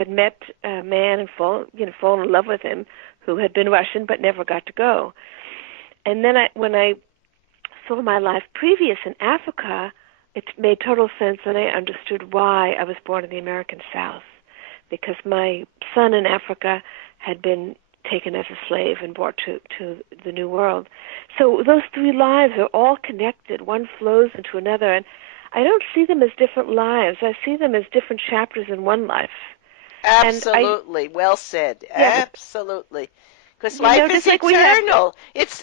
had met a man and fallen in love with him who had been Russian but never got to go. And then when I saw my life previous in Africa, it made total sense, and I understood why I was born in the American South, because my son in Africa had been taken as a slave and brought to the New World. So those three lives are all connected. One flows into another, and I don't see them as different lives. I see them as different chapters in one life. And Absolutely. Well said. yeah, Absolutely. Because life is just like we have, eternal. It's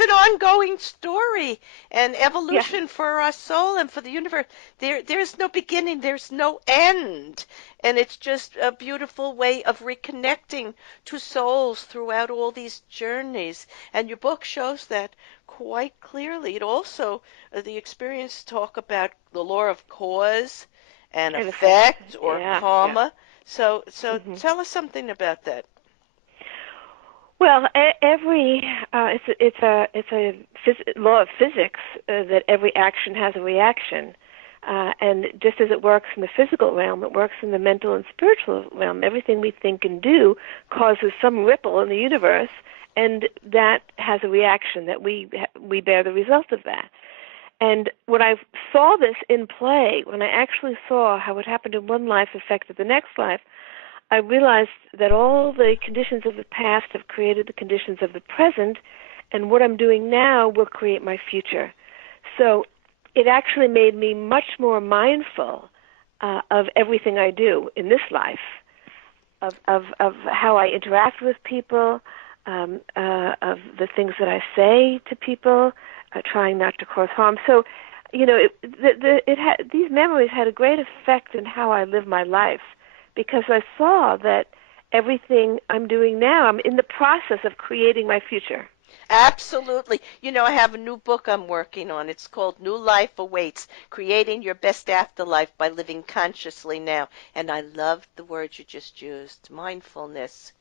an ongoing story and yeah, evolution for our soul and for the universe. There's no beginning, there's no end. And it's just a beautiful way of reconnecting to souls throughout all these journeys. And your book shows that quite clearly. It also, the experience talk about the law of cause and in effect, effect or yeah, yeah. karma. So hmm tell us something about that. Well, every it's a law of physics that every action has a reaction, and just as it works in the physical realm, it works in the mental and spiritual realm. Everything we think and do causes some ripple in the universe, and that has a reaction that we bear the result of that. And when I saw this in play, when I actually saw how what happened in one life affected the next life, I realized that all the conditions of the past have created the conditions of the present, and what I'm doing now will create my future. So it actually made me much more mindful of everything I do in this life, of how I interact with people, of the things that I say to people, trying not to cause harm. So, these memories had a great effect in how I live my life, because I saw that everything I'm doing now, I'm in the process of creating my future. Absolutely. You know, I have a new book I'm working on. It's called New Life Awaits, Creating Your Best Afterlife by Living Consciously Now. And I love the word you just used, mindfulness.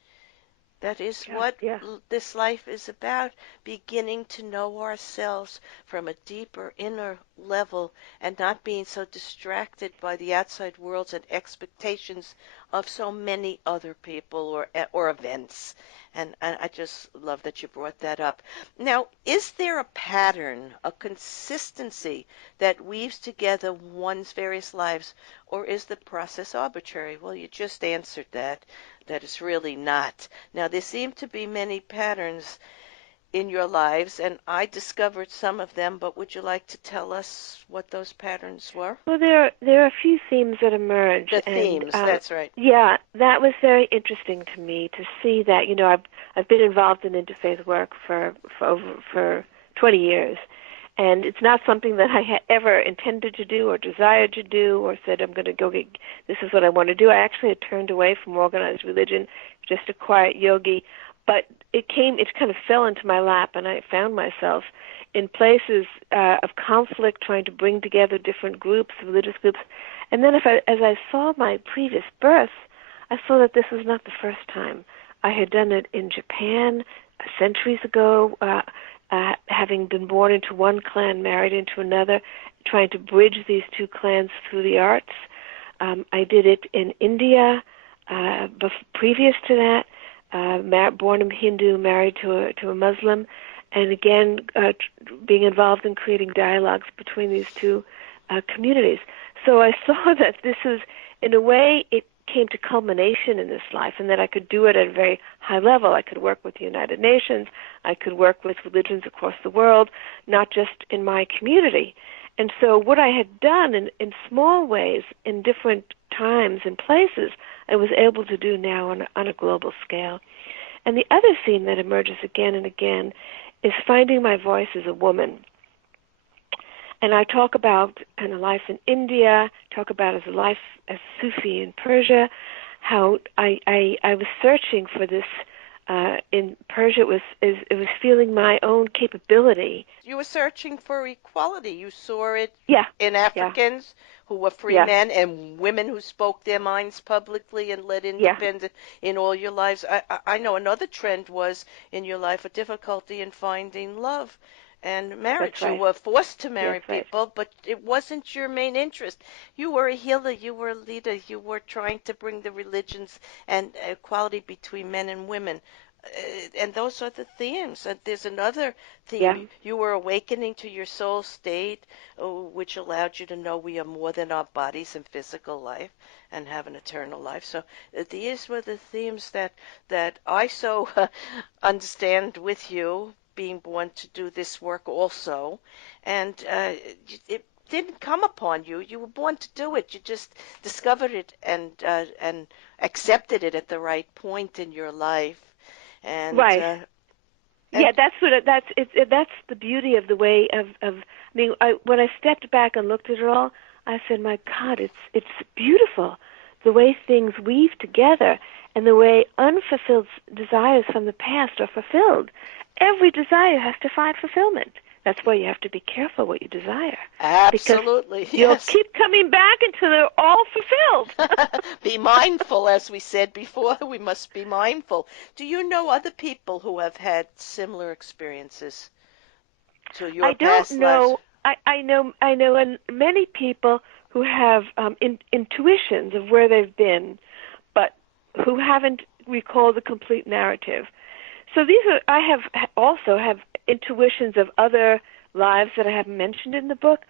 That is Yeah, what yeah. this life is about, beginning to know ourselves from a deeper inner level and not being so distracted by the outside worlds and expectations of so many other people or events. And I just love that you brought that up. Now, is there a pattern, a consistency that weaves together one's various lives, or is the process arbitrary? Well, you just answered that. That is really not. Now, there seem to be many patterns in your lives, and I discovered some of them, but would you like to tell us what those patterns were? Well, there are a few themes that emerge, The and themes, that's right. yeah, that was very interesting to me to see that. I've been involved in interfaith work for 20 years, and it's not something that I had ever intended to do or desired to do or said I'm going to go get. This is what I want to do. I actually had turned away from organized religion, just a quiet yogi, but it kind of fell into my lap, and I found myself in places of conflict, trying to bring together different groups, religious groups. And then as I saw my previous birth, I saw that this was not the first time. I had done it in Japan centuries ago, having been born into one clan, married into another, trying to bridge these two clans through the arts. I did it in India previous to that, born a Hindu, married to a Muslim, and again, being involved in creating dialogues between these two communities. So I saw that this is, in a way, it came to culmination in this life, and that I could do it at a very high level. I could work with the United Nations. I could work with religions across the world, not just in my community. And so what I had done in small ways, in different times and places, I was able to do now on a global scale. And the other theme that emerges again and again is finding my voice as a woman. And I talk about kind of life in India, talk about as a life as Sufi in Persia, how I was searching for this in Persia. It was feeling my own capability. You were searching for equality. You saw it Yeah, in yeah, Africans who were free yeah, men and women who spoke their minds publicly and led yeah. independent in all your lives. I know another trend was in your life a difficulty in finding love. and marriage. That's You right. were forced to Yes, marry right. people, but it wasn't your main interest. You were a healer, you were a leader, you were trying to bring the religions and equality between men and women. And those are the themes. And there's another theme. Yeah. You were awakening to your soul state, which allowed you to know we are more than our bodies and physical life and have an eternal life. So these were the themes that I so understand with you, being born to do this work also. And it didn't come upon you. You were born to do it. You just discovered it and accepted it at the right point in your life. And Right. and Yeah, that's the beauty of the way of. I mean, when I stepped back and looked at it all, I said, "My God, it's beautiful, the way things weave together, and the way unfulfilled desires from the past are fulfilled. Every desire has to find fulfillment. That's why you have to be careful what you desire, because absolutely, you'll yes. keep coming back until they're all fulfilled." Be mindful, as we said before, we must be mindful. Do you know other people who have had similar experiences to your I don't past lives? know. I know, and many people who have intuitions of where they've been, but who haven't recalled the complete narrative. So these are. I have also have intuitions of other lives that I haven't mentioned in the book,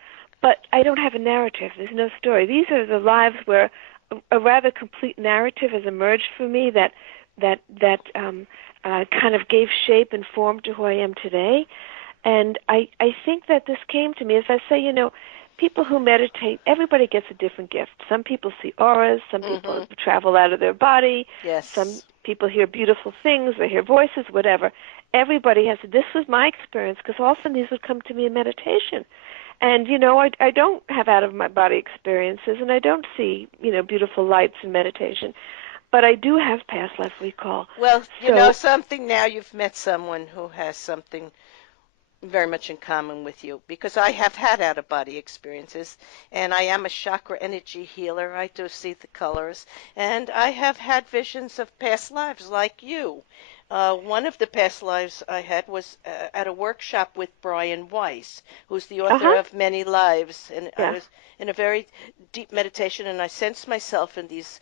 but I don't have a narrative. There's no story. These are the lives where a rather complete narrative has emerged for me that kind of gave shape and form to who I am today. And I think that this came to me, as I say, people who meditate, everybody gets a different gift. Some people see auras, some people Mm-hmm. travel out of their body, some Yes. people hear beautiful things, they hear voices, whatever. Everybody has, this was my experience, because often these would come to me in meditation. And, I don't have out of my body experiences, and I don't see, beautiful lights in meditation. But I do have past life recall. Well, you know So, something now, you've met someone who has something very much in common with you because I have had out of body experiences and I am a chakra energy healer. I do see the colors and I have had visions of past lives like you. One of the past lives I had was at a workshop with Brian Weiss, who's the author uh-huh, of Many Lives. And I yeah. was in a very deep meditation and I sensed myself in these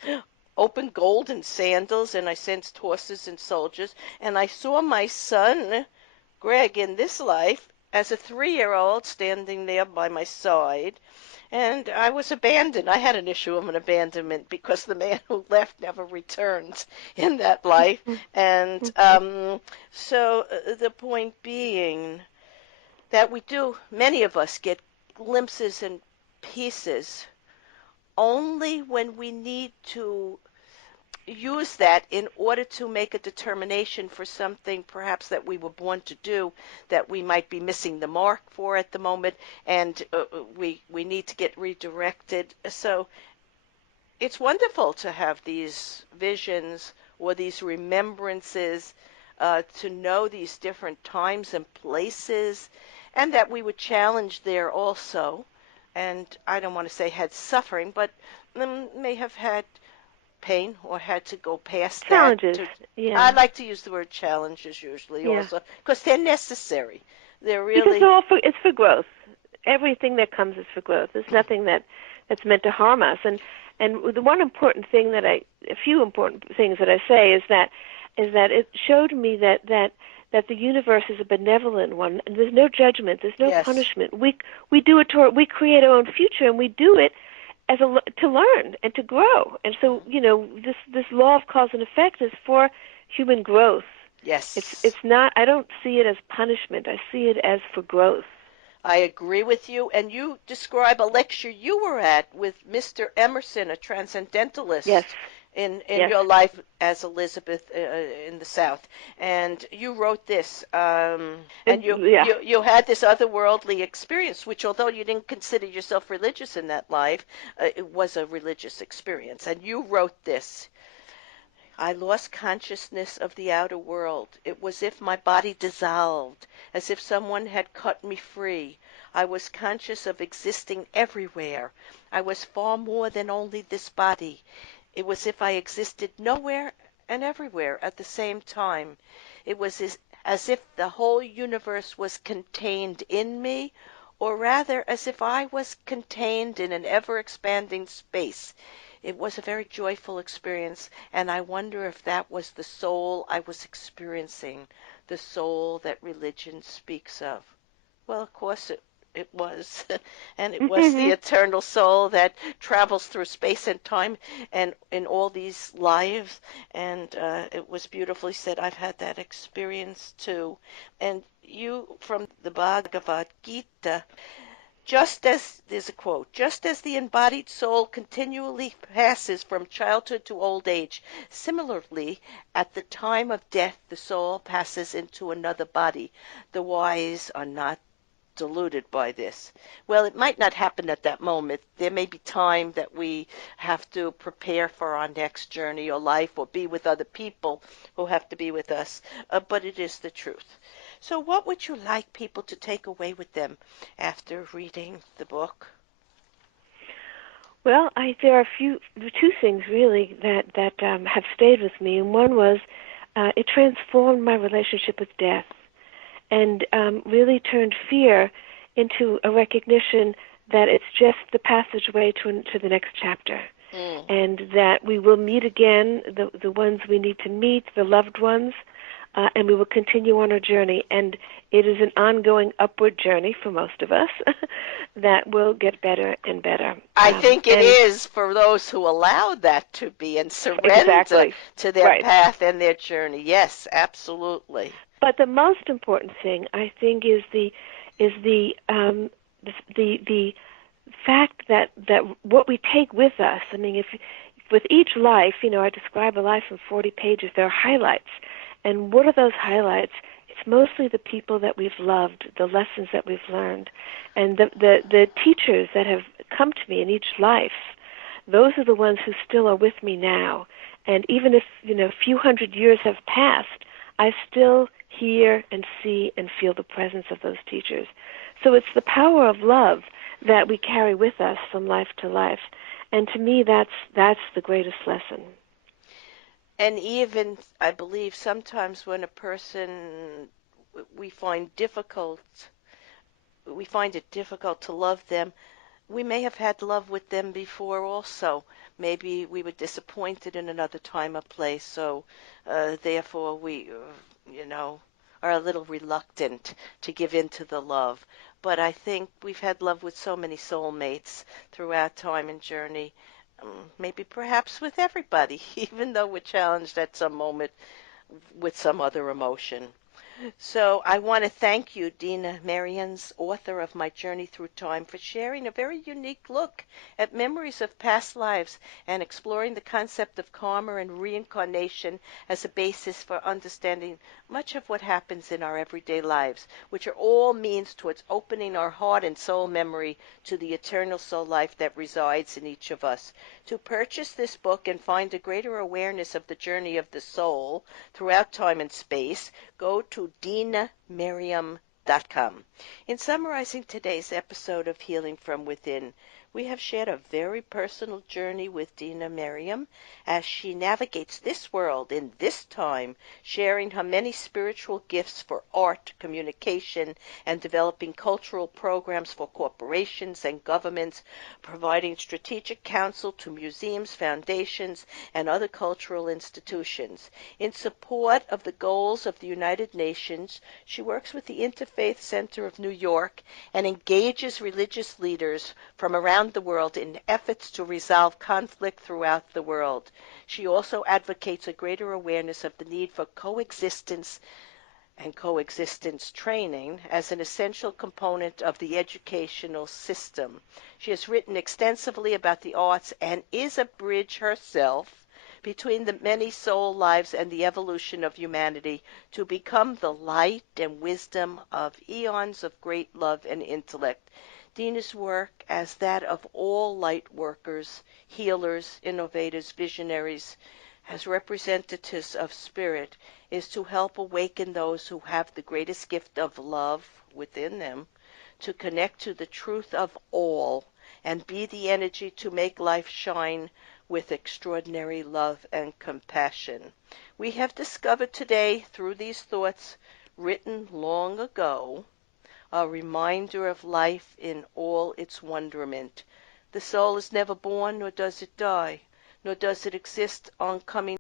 open golden sandals and I sensed horses and soldiers and I saw my son Greg in this life as a 3-year-old standing there by my side, and I was abandoned. I had an issue of an abandonment because the man who left never returned in that life. And so the point being that many of us get glimpses and pieces only when we need to use that in order to make a determination for something perhaps that we were born to do that we might be missing the mark for at the moment and we need to get redirected. So it's wonderful to have these visions or these remembrances, to know these different times and places, and that we were challenged there also. And I don't want to say had suffering, but may have had pain or had to go past that Challenges, to I yeah, like to use the word challenges usually yeah. also because they're necessary. They're Because really it's for growth. Everything that comes is for growth. There's nothing that's meant to harm us. And the one important thing a few important things that I say is that it showed me that the universe is a benevolent one, and there's no judgment, there's no yes. punishment. We do it we create our own future, and we do it to learn and to grow. And so, this law of cause and effect is for human growth. It's Yes. not. I don't see it as punishment. I see it as for growth. I agree with you and you describe a lecture you were at with Mr. Emerson, a Yes. transcendentalist in Yes. your life as Elizabeth in the South, and you wrote this, and Yeah. you had this otherworldly experience, which although you didn't consider yourself religious in that life, it was a religious experience, and you wrote this. I lost consciousness of the outer world. It was as if my body dissolved, as if someone had cut me free. I was conscious of existing everywhere. I was far more than only this body. It was as if I existed nowhere and everywhere at the same time. It was as if the whole universe was contained in me, or rather as if I was contained in an ever-expanding space. It was a very joyful experience, and I wonder if that was the soul I was experiencing, the soul that religion speaks of. Well, of course it was, and it was the eternal soul that travels through space and time and in all these lives, and it was beautifully said. I've had that experience too. And you, from the Bhagavad Gita, just as, there's a quote, just as the embodied soul continually passes from childhood to old age, similarly, at the time of death, the soul passes into another body. The wise are not deluded by this. Well, it might not happen at that moment. There may be time that we have to prepare for our next journey or life or be with other people who have to be with us, but it is the truth. So what would you like people to take away with them after reading the book? Well, there are two things really that have stayed with me, and one was it transformed my relationship with death, and really turned fear into a recognition that it's just the passageway to the next chapter, and that we will meet again, the ones we need to meet, the loved ones, and we will continue on our journey. And it is an ongoing upward journey for most of us that will get better and better. I think it is for those who allow that to be and surrender exactly. to their Right. path and their journey. Yes, absolutely. But the most important thing, I think, is the fact that what we take with us. I mean, if with each life, I describe a life in 40 pages. There are highlights, and what are those highlights? It's mostly the people that we've loved, the lessons that we've learned, and the teachers that have come to me in each life. Those are the ones who still are with me now. And even if a few hundred years have passed, I still hear and see and feel the presence of those teachers. So it's the power of love that we carry with us from life to life. And to me, that's the greatest lesson. And even, I believe, sometimes when a person we find it difficult to love them, we may have had love with them before also. Maybe we were disappointed in another time or place, so therefore we, are a little reluctant to give in to the love. But I think we've had love with so many soulmates throughout time and journey, maybe perhaps with everybody, even though we're challenged at some moment with some other emotion. So I want to thank you, Dena Merriam, author of My Journey Through Time, for sharing a very unique look at memories of past lives and exploring the concept of karma and reincarnation as a basis for understanding much of what happens in our everyday lives, which are all means towards opening our heart and soul memory to the eternal soul life that resides in each of us. To purchase this book and find a greater awareness of the journey of the soul throughout time and space, go to DenaMerriam.com. In summarizing today's episode of Healing from Within, we have shared a very personal journey with Dena Merriam as she navigates this world in this time, sharing her many spiritual gifts for art, communication, and developing cultural programs for corporations and governments, providing strategic counsel to museums, foundations, and other cultural institutions. In support of the goals of the United Nations, she works with the Interfaith Center of New York and engages religious leaders from around the world in efforts to resolve conflict throughout the world. She also advocates a greater awareness of the need for coexistence and coexistence training as an essential component of the educational system. She has written extensively about the arts and is a bridge herself between the many soul lives and the evolution of humanity to become the light and wisdom of eons of great love and intellect. Dena's work, as that of all light workers, healers, innovators, visionaries, as representatives of spirit, is to help awaken those who have the greatest gift of love within them, to connect to the truth of all, and be the energy to make life shine with extraordinary love and compassion. We have discovered today, through these thoughts, written long ago, a reminder of life in all its wonderment. The soul is never born, nor does it die, nor does it exist on coming